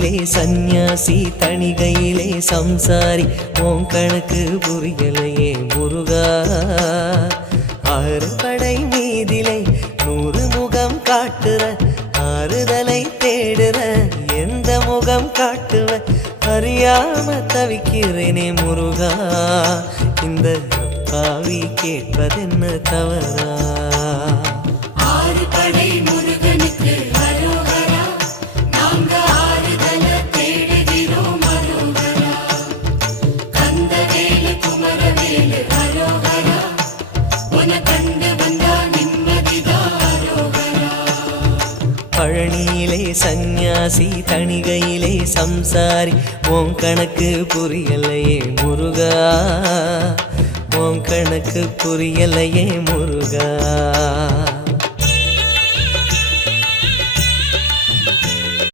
பழனியிலே சந்நியாசி தணிகையிலே சம்சாரி உன் கணக்கு புரியலையே முருகா ஆறு படை மீதிலே 100 முகம் காட்டுற ஆறுதலை தேடுற எந்த முகம் காட்டுவ அறியாம தவிக்கிறேனே முருகா இந்த அப்பாவி கேட்பதென்ன தவறா ஆறு படை முருகனுக்கு அரோகரா நாங்க ஆறுதல தேடுகிறோம் அரோகரா கந்தவேலு குமரவேலு அரோகரா உன கண்டு வந்தா நிம்மதிதான் அரோகரா பழனியிலே சந்நியாசி தணிகையிலே சம்சாரி உன் கணக்கு புரியலையே முருகா உன் கணக்கு புரியலையே முருகா